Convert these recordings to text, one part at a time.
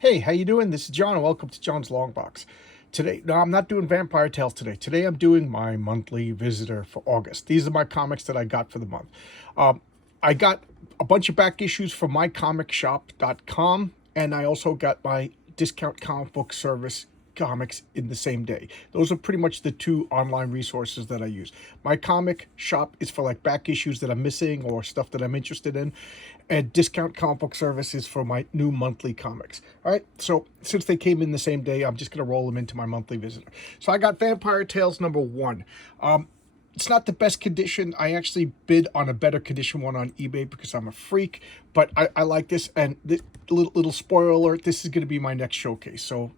Hey, how you doing? This is John, and welcome to John's Long Box. Today, no, I'm not doing Vampire Tales today. Today, I'm doing my monthly visitor for August. These are my comics that I got for the month. I got a bunch of back issues from mycomicshop.com, and I also got my discount comic book service comics in the same day. Those are pretty much the two online resources that I use. My comic shop is for like back issues that I'm missing or stuff that I'm interested in, and discount comic book service is for my new monthly comics. All right, so since they came in the same day, I'm just going to roll them into my monthly visitor. So I got Vampire Tales #1. It's not the best condition. I actually bid on a better condition one on eBay because I'm a freak, but I like this. And this little spoiler alert, this is going to be my next showcase. So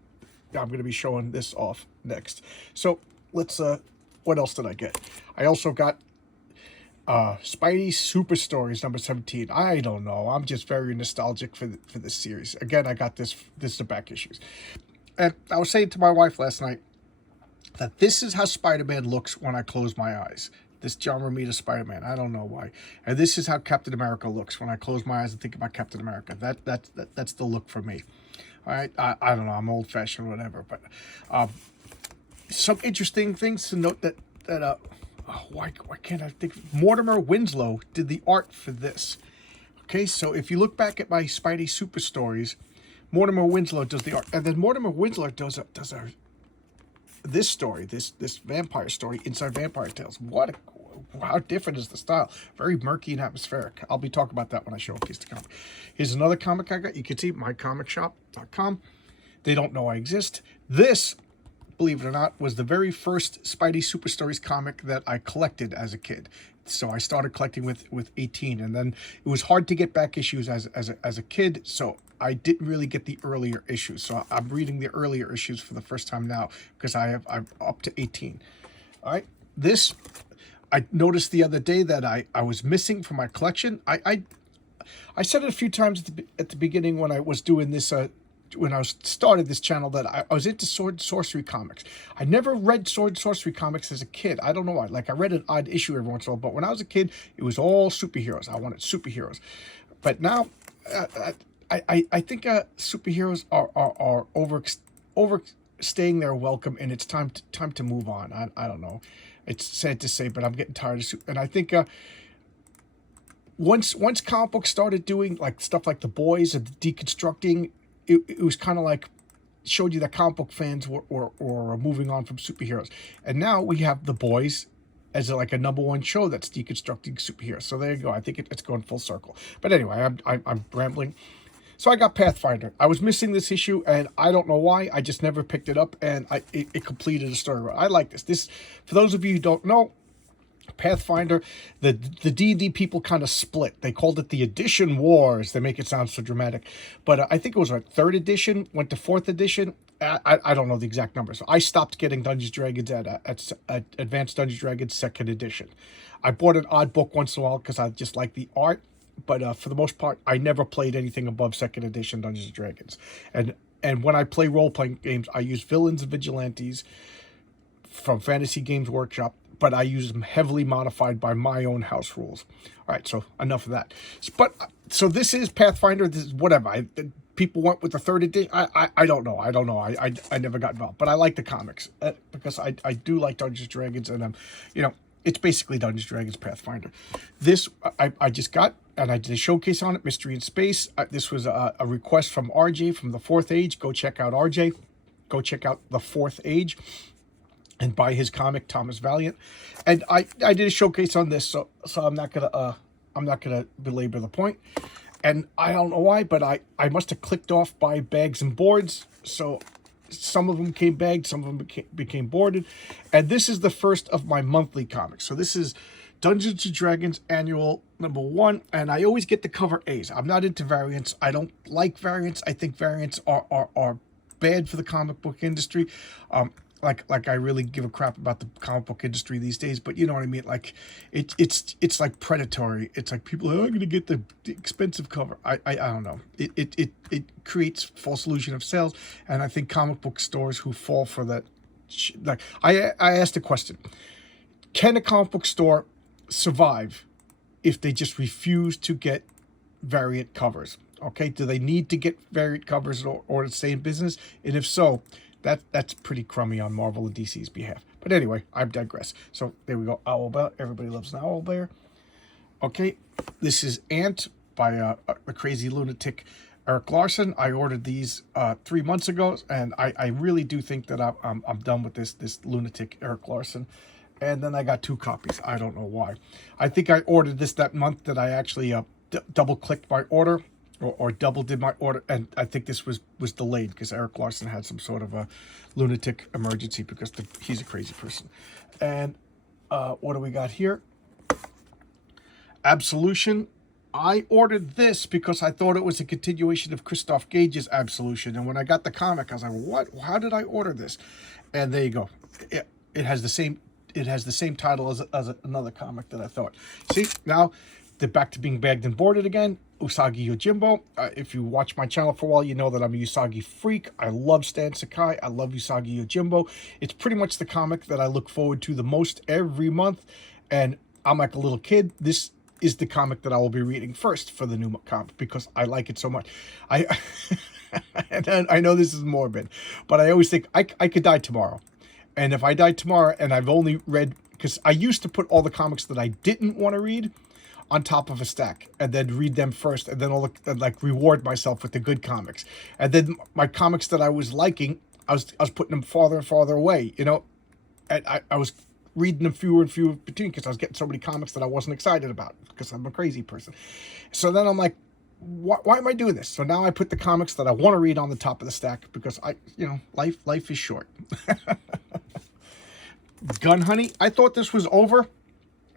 I'm going to be showing this off next. So let's, what else did I get? I also got Spidey Super Stories #17. I don't know. I'm just very nostalgic for this series. Again, I got this is the back issues. And I was saying to my wife last night that this is how Spider-Man looks when I close my eyes. This John Romita Spider-Man. I don't know why. And this is how Captain America looks when I close my eyes and think about Captain America. That's the look for me. All right. I don't know. I'm old-fashioned or whatever. But some interesting things to note that why can't I think? Mortimer Winslow did the art for this. Okay, so if you look back at my Spidey Super Stories, Mortimer Winslow does the art, and then Mortimer Winslow does this story, this vampire story inside Vampire Tales. How different is the style? Very murky and atmospheric. I'll be talking about that when I showcase the comic. Here's another comic I got. You can see mycomicshop.com. They don't know I exist. This, believe it or not, was the very first Spidey Super Stories comic that I collected as a kid. So I started collecting with 18, and then it was hard to get back issues as a kid, so I didn't really get the earlier issues. So I'm reading the earlier issues for the first time now because I'm up to 18. All right, this I noticed the other day that I was missing from my collection. I said it a few times at the beginning when I was doing this. When I started this channel, that I was into sword and sorcery comics. I never read sword and sorcery comics as a kid. I don't know why. Like, I read an odd issue every once in a while, but when I was a kid, it was all superheroes. I wanted superheroes. But now, I think superheroes are overstaying their welcome, and it's time to move on. I don't know. It's sad to say, but I'm getting tired of and I think once comic books started doing like stuff like The Boys and the deconstructing, it was kind of like showed you that comic book fans were moving on from superheroes. And now we have The Boys as like a #1 show that's deconstructing superheroes. So there you go. I think it's going full circle. But anyway, I'm rambling. So I got Pathfinder. I was missing this issue, and I don't know why. I just never picked it up, and it completed a story. I like this. This, for those of you who don't know, Pathfinder, the D&D people kind of split. They called it the Edition Wars. They make it sound so dramatic. But I think it was like 3rd edition, went to 4th edition. I don't know the exact numbers. I stopped getting Dungeons & Dragons at Advanced Dungeons & Dragons 2nd edition. I bought an odd book once in a while because I just like the art. But for the most part, I never played anything above 2nd edition Dungeons & Dragons. And when I play role-playing games, I use villains and vigilantes from Fantasy Games Workshop, but I use them heavily modified by my own house rules. All right, so enough of that. But so this is Pathfinder. This is whatever. People went with the 3rd edition. I don't know. I never got involved, but I like the comics because I do like Dungeons & Dragons, and it's basically Dungeons & Dragons Pathfinder. This I just got, and I did a showcase on it, Mystery in Space. This was a request from RJ from the 4th Age. Go check out RJ. Go check out the 4th Age and buy his comic, Thomas Valiant. And I did a showcase on this, so I'm not gonna belabor the point. And I don't know why, but I must have clicked off by bags and boards. So some of them came bagged, some of them became boarded. And this is the first of my monthly comics. So this is Dungeons & Dragons Annual #1, and I always get the cover A's. I'm not into variants. I don't like variants. I think variants are bad for the comic book industry. Like I really give a crap about the comic book industry these days, but you know what I mean. Like it's like predatory. It's like people are, I'm going to get the expensive cover. I don't know. It creates false illusion of sales, and I think comic book stores who fall for that. Like I asked a question: can a comic book store survive if they just refuse to get variant covers? Okay, do they need to get varied covers or to stay in business? And if so, that's pretty crummy on Marvel and DC's behalf. But anyway, I digress. So there we go. Owlbear. Everybody loves an owlbear. Okay, this is Ant by a crazy lunatic Eric Larson. I ordered these 3 months ago, and I really do think that I'm done with this lunatic Eric Larson. And then I got 2 copies. I don't know why. I think I ordered this that month that I actually double-clicked my order, or double did my order, and I think this was delayed because Eric Larson had some sort of a lunatic emergency because he's a crazy person. And what do we got here? Absolution. I ordered this because I thought it was a continuation of Christoph Gage's Absolution, and when I got the comic, I was like, "What? How did I order this?" And there you go. It has the same title as another comic that I thought. See, now they're back to being bagged and boarded again. Usagi Yojimbo. If you watch my channel for a while, you know that I'm a Usagi freak. I love Stan Sakai. I love Usagi Yojimbo. It's pretty much the comic that I look forward to the most every month, and I'm like a little kid. This is the comic that I will be reading first for the new comic because I like it so much. And I know this is morbid, but I always think I could die tomorrow. And if I die tomorrow and I've only read, because I used to put all the comics that I didn't want to read on top of a stack and then read them first and then like reward myself with the good comics. And then my comics that I was liking, I was putting them farther and farther away, you know. And I was reading them fewer and fewer between because I was getting so many comics that I wasn't excited about because I'm a crazy person. So then I'm like, why am I doing this? So now I put the comics that I want to read on the top of the stack because life is short. Gun Honey. I thought this was over,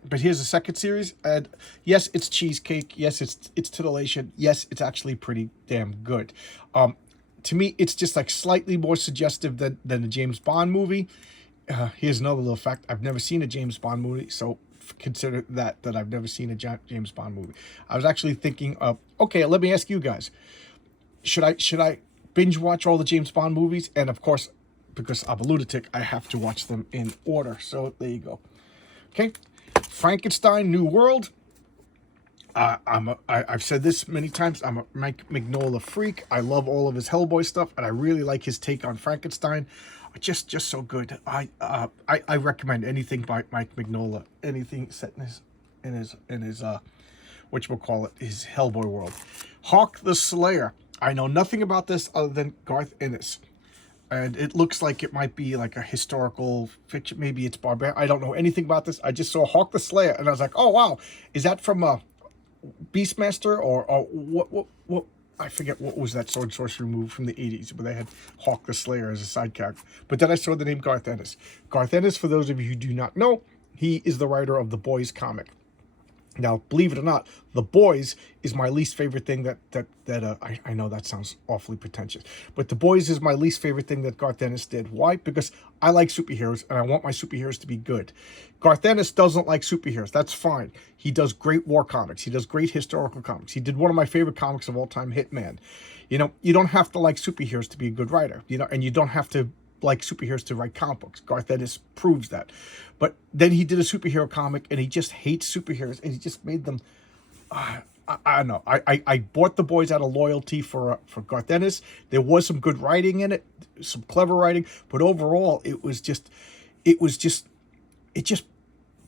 but here's the second series. And yes, it's Cheesecake. Yes, it's titillation. Yes, it's actually pretty damn good. To me, it's just like slightly more suggestive than a James Bond movie. Here's another little fact. I've never seen a James Bond movie, so consider that I've never seen a James Bond movie. I was actually thinking of, okay, let me ask you guys, should I binge watch all the James Bond movies? And of course, because I'm a lunatic, I have to watch them in order. So there you go. Okay, Frankenstein New World. I've said this many times. I'm a Mike Mignola freak. I love all of his Hellboy stuff, and I really like his take on Frankenstein. Just so good. I recommend anything by Mike Mignola. Anything set in his whatchamacallit, his Hellboy world. Hawk the Slayer. I know nothing about this other than Garth Ennis. And it looks like it might be like a historical fiction. Maybe it's barbarian. I don't know anything about this. I just saw Hawk the Slayer, and I was like, oh, wow. Is that from Beastmaster or what? I forget what was that sword sorcery movie from the 80s where they had Hawk the Slayer as a side character. But then I saw the name Garth Ennis. Garth Ennis, for those of you who do not know, he is the writer of The Boys comic. Now, believe it or not, The Boys is my least favorite thing I know that sounds awfully pretentious, but The Boys is my least favorite thing that Garth Ennis did. Why? Because I like superheroes, and I want my superheroes to be good. Garth Ennis doesn't like superheroes. That's fine. He does great war comics. He does great historical comics. He did one of my favorite comics of all time, Hitman. You know, you don't have to like superheroes to be a good writer, you know, and you don't have to like superheroes to write comic books. Garth Ennis proves that. But then he did a superhero comic, and he just hates superheroes, and he just made them. I don't know. I bought The Boys out of loyalty for Garth Ennis. There was some good writing in it, some clever writing, but overall, it just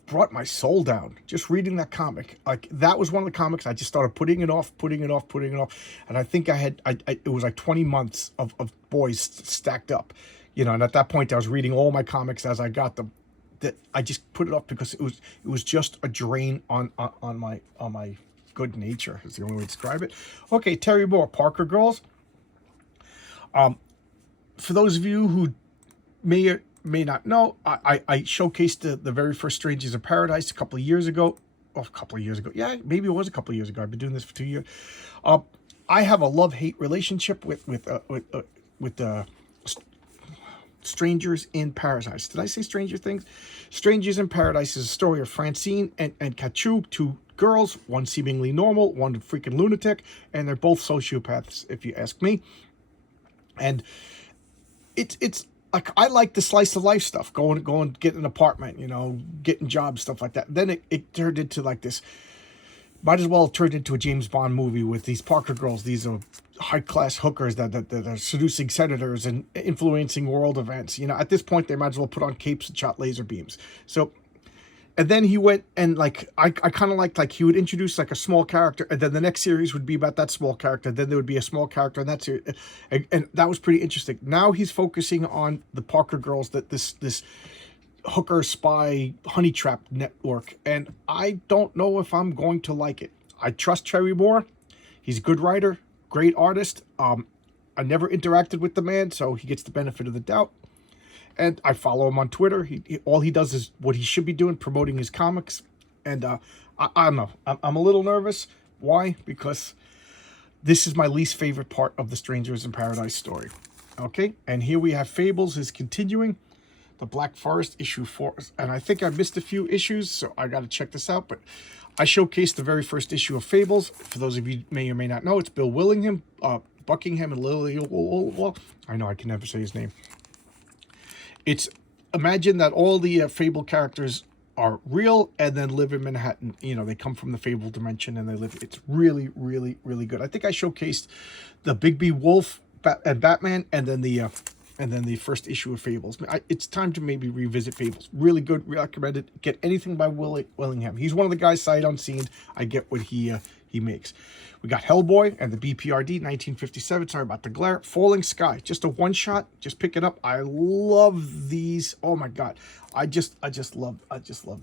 brought my soul down. Just reading that comic, like that was one of the comics I just started putting it off, and I think it was like 20 months of Boys stacked up. You know, and at that point, I was reading all my comics as I got them. That I just put it off because it was just a drain on my good nature. Is the only way to describe it. Okay, Terry Moore, Parker Girls. For those of you who may or may not know, I showcased the very first Strangers in Paradise a couple of years ago. Oh, a couple of years ago. Yeah, maybe it was a couple of years ago. I've been doing this for 2 years. I have a love-hate relationship with Strangers in Paradise. Did I say Stranger Things? Strangers in Paradise is a story of Francine and Kachu, 2 girls, one seemingly normal, one freaking lunatic, and they're both sociopaths, if you ask me. And it's like, I like the slice of life stuff, going, get an apartment, you know, getting jobs, stuff like that. Then it turned into like this might as well turn into a James Bond movie with these Parker girls. These are high-class hookers that are seducing senators and influencing world events. You know, at this point, they might as well put on capes and shot laser beams. So, and then he went and, like, I kind of liked, like, he would introduce, like, a small character, and then the next series would be about that small character. Then there would be a small character in that series. And that was pretty interesting. Now he's focusing on the Parker girls, that this hooker spy honey trap network, and I don't know if I'm going to like it. I trust Cherry Moore. He's a good writer, great artist. I never interacted with the man, so he gets the benefit of the doubt. And I follow him on Twitter. All he does is what he should be doing, promoting his comics. And I don't know. I'm a little nervous. Why? Because this is my least favorite part of the Strangers in Paradise story. Okay? And here we have Fables is continuing. The Black Forest issue 4. And I think I missed a few issues, so I got to check this out. But I showcased the very first issue of Fables. For those of you may or may not know, it's Bill Willingham, Buckingham, and Lily. I know I can never say his name. It's, imagine that all the Fable characters are real and then live in Manhattan. You know, they come from the Fable dimension and they live. It's really, really, really good. I think I showcased the Bigby Wolf and Batman, and then the first issue of Fables. It's time to maybe revisit Fables. Really good, recommend it. Get anything by Willingham. He's one of the guys sight unseen. I get what he makes. We got Hellboy and the BPRD 1957. Sorry about the glare. Falling Sky, just a one shot. Just pick it up. I love these. Oh my god, I just love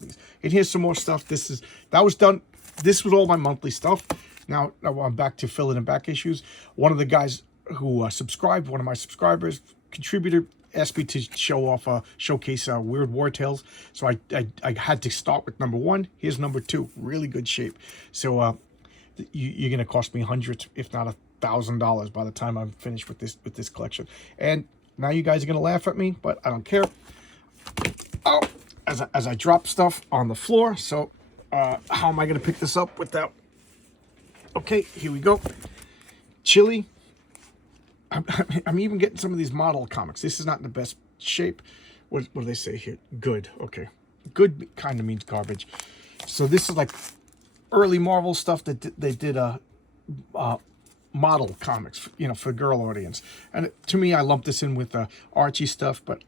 these. And here's some more stuff. That was done. This was all my monthly stuff. Now I'm back to filling in back issues. One of the guys who subscribed, one of my subscribers, contributor, asked me to showcase Weird War Tales. So I had to start with number 1. Here's number 2. Really good shape. So you're gonna cost me hundreds, if not $1,000, by the time I'm finished with this collection. And now you guys are gonna laugh at me, but I don't care. Oh, as I drop stuff on the floor. So how am I gonna pick this up without? Okay, here we go. Chili. I'm even getting some of these model comics. This is not in the best shape. What do they say here? Good. Okay. Good kind of means garbage. So this is like early Marvel stuff that they did model comics, you know, for girl audience. And to me, I lump this in with Archie stuff, but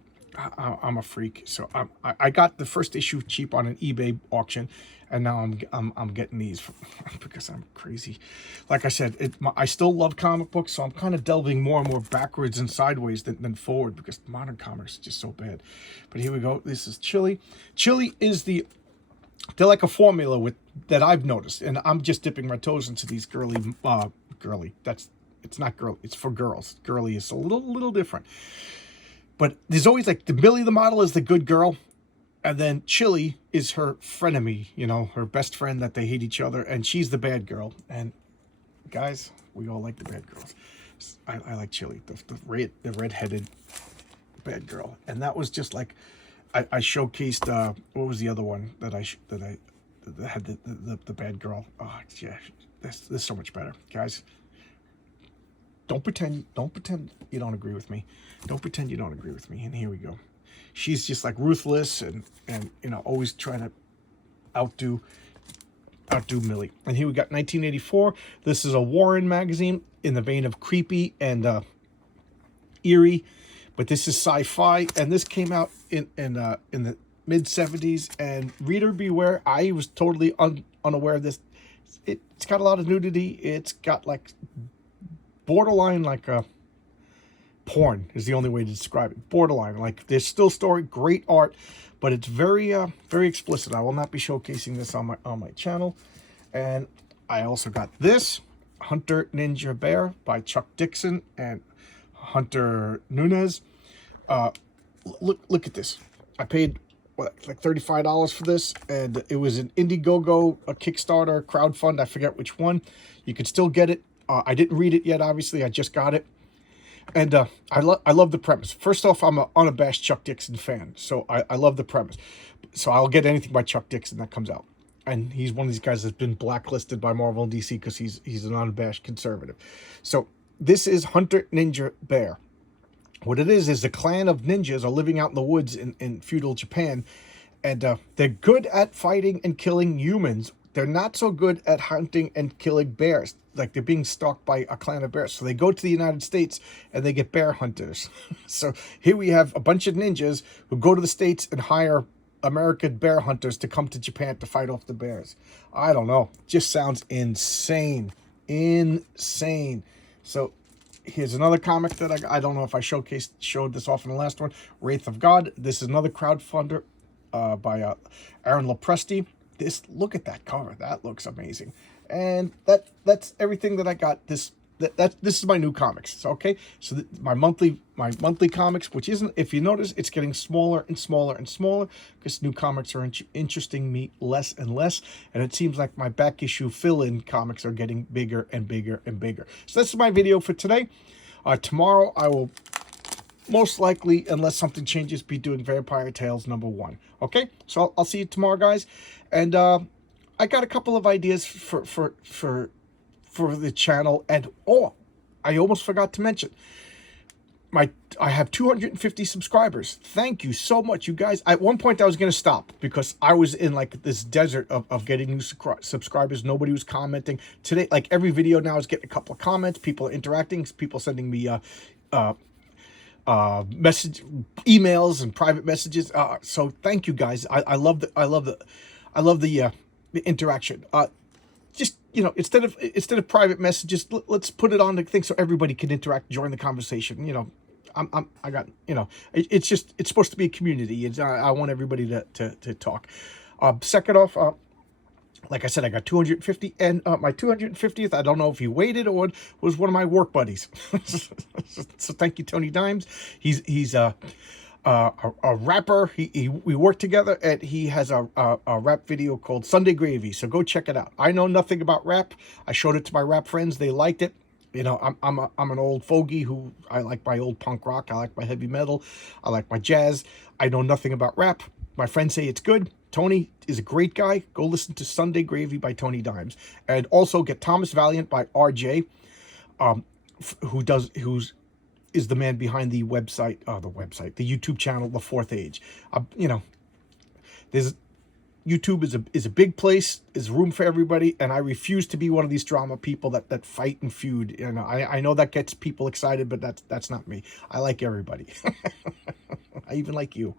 I'm a freak. So I got the first issue cheap on an eBay auction, and now I'm getting these because I'm crazy. Like I said, I still love comic books, so I'm kind of delving more and more backwards and sideways than forward, because modern comics is just so bad. But here we go. This is Chili. Chili is they're like a formula that I've noticed, and I'm just dipping my toes into these girly. It's not girly. It's for girls. Girly is a little different. But there's always like Billy the model is the good girl, and then Chili is her frenemy, you know, her best friend that they hate each other, and she's the bad girl. And guys, we all like the bad girls. I like Chili, the redheaded bad girl, and that was just like I showcased. What was the other one that had the bad girl? Oh yeah, this so much better, guys. Don't pretend you don't agree with me. Don't pretend you don't agree with me. And here we go. She's just like ruthless and you know, always trying to outdo Millie. And here we got 1984. This is a Warren magazine in the vein of creepy and eerie, but this is sci-fi, and this came out in the mid 70s. And reader beware, I was totally unaware of this. It's got a lot of nudity. It's got like borderline like a porn is the only way to describe it. Borderline, like there's still story, great art, but it's very very explicit. I will not be showcasing this on my channel. And I also got this Hunter Ninja Bear by Chuck Dixon and Hunter Nunez. Look at this. I paid like $35 for this, and it was an Indiegogo, a Kickstarter, crowdfund, I forget which one. You could still get it. I didn't read it yet, obviously. I just got it. And I love the premise. First off, I'm an unabashed Chuck Dixon fan, so I love the premise. So I'll get anything by Chuck Dixon that comes out. And he's one of these guys that's been blacklisted by Marvel and DC because he's an unabashed conservative. So this is Hunter Ninja Bear. What it is a clan of ninjas are living out in the woods in feudal Japan. And they're good at fighting and killing humans they're not so good at hunting and killing bears. Like, they're being stalked by a clan of bears. So they go to the United States and they get bear hunters. So here we have a bunch of ninjas who go to the States and hire American bear hunters to come to Japan to fight off the bears. I don't know. Just sounds insane. Insane. So here's another comic that I don't know if I showed this off in the last one. Wraith of God. This is another crowdfunder by Aaron Lopresti. Look at that cover. That looks amazing. And that's everything that I got. This is my new comics. So, okay, so my monthly comics, which isn't, if you notice, it's getting smaller and smaller and smaller because new comics are interesting me less and less, and it seems like my back issue fill-in comics are getting bigger and bigger and bigger. So this is my video for today. Tomorrow I will most likely, unless something changes, be doing Vampire Tales #1. Okay, so I'll see you tomorrow, guys. And I got a couple of ideas for the channel. And I almost forgot to mention, I have 250 subscribers. Thank you so much, you guys. At one point I was going to stop because I was in like this desert of getting new subscribers. Nobody was commenting. Today, like every video now is getting a couple of comments. People are interacting. People sending me message emails and private messages. So thank you guys. I love the interaction. Just, you know, instead of private messages, let's put it on the thing so everybody can interact, join the conversation. You know, I got, you know, it's supposed to be a community. I want everybody to talk. Second off, like I said, I got 250, and my 250th, I don't know if he waited or was one of my work buddies. So thank you, Tony Dimes. He's a rapper. We work together, and he has a rap video called Sunday Gravy. So go check it out. I know nothing about rap. I showed it to my rap friends. They liked it. You know, I'm an old fogey who, I like my old punk rock. I like my heavy metal. I like my jazz. I know nothing about rap. My friends say it's good. Tony is a great guy. Go listen to Sunday Gravy by Tony Dimes, and also get Thomas Valiant by RJ, who's the man behind the website, the YouTube channel, The Fourth Age. You know, YouTube is a big place, is room for everybody, and I refuse to be one of these drama people that fight and feud. You know, I know that gets people excited, but that's not me. I like everybody. I even like you.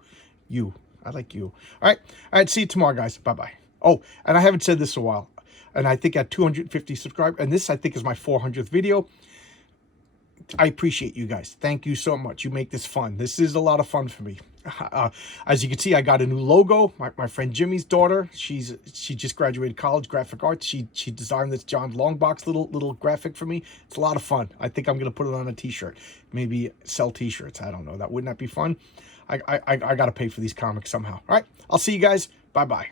I like you. All right, see you tomorrow, guys. Bye-bye. Oh, and I haven't said this in a while, and I think at 250 subscribers, and this, I think, is my 400th video. I appreciate you guys. Thank you so much. You make this fun. This is a lot of fun for me. As you can see, I got a new logo. My friend Jimmy's daughter, she just graduated college, graphic arts. She designed this John Longbox little graphic for me. It's a lot of fun. I think I'm going to put it on a t-shirt. Maybe well t-shirts. I don't know. Wouldn't that be fun? I got to pay for these comics somehow. All right. I'll see you guys. Bye-bye.